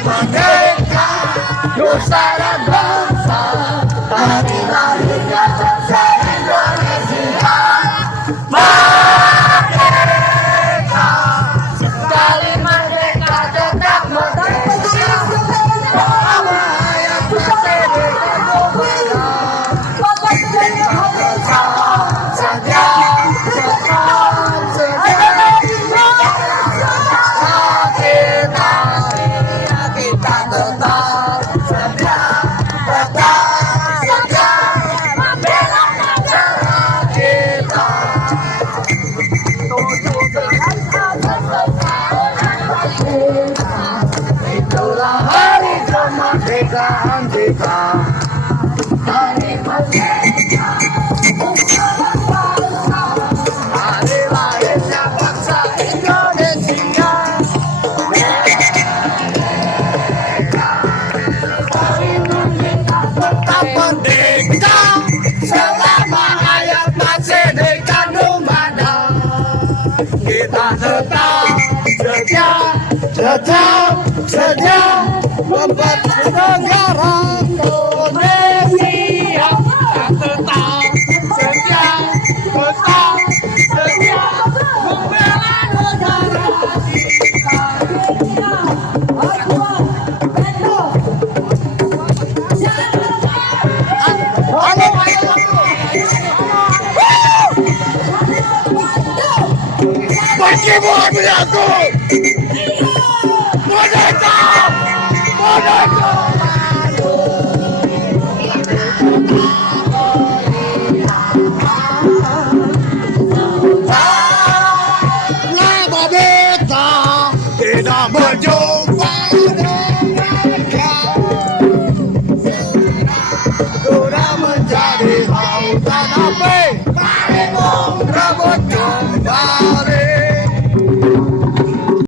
merdeka, nusa dan bangsa, hari lahirnya bangsa Indonesia. Merdeka, sekali merdeka tetap merdeka. Ayat merdeka merdeka, saja kita tetap setia membela negara kita. Itulah hari kemerdekaan kita. Hari merdeka, hari lahirnya bangsa Indonesia. Tetap merdeka selama hayat masih di kandung badan. Kita tetap setia membantu negara Indonesia. Kita tetap setia membela negara kita. Berjiwa aku, merdeka, merdeka. Lama beta tidak berjumpa mereka, sudah menjadi lautan api.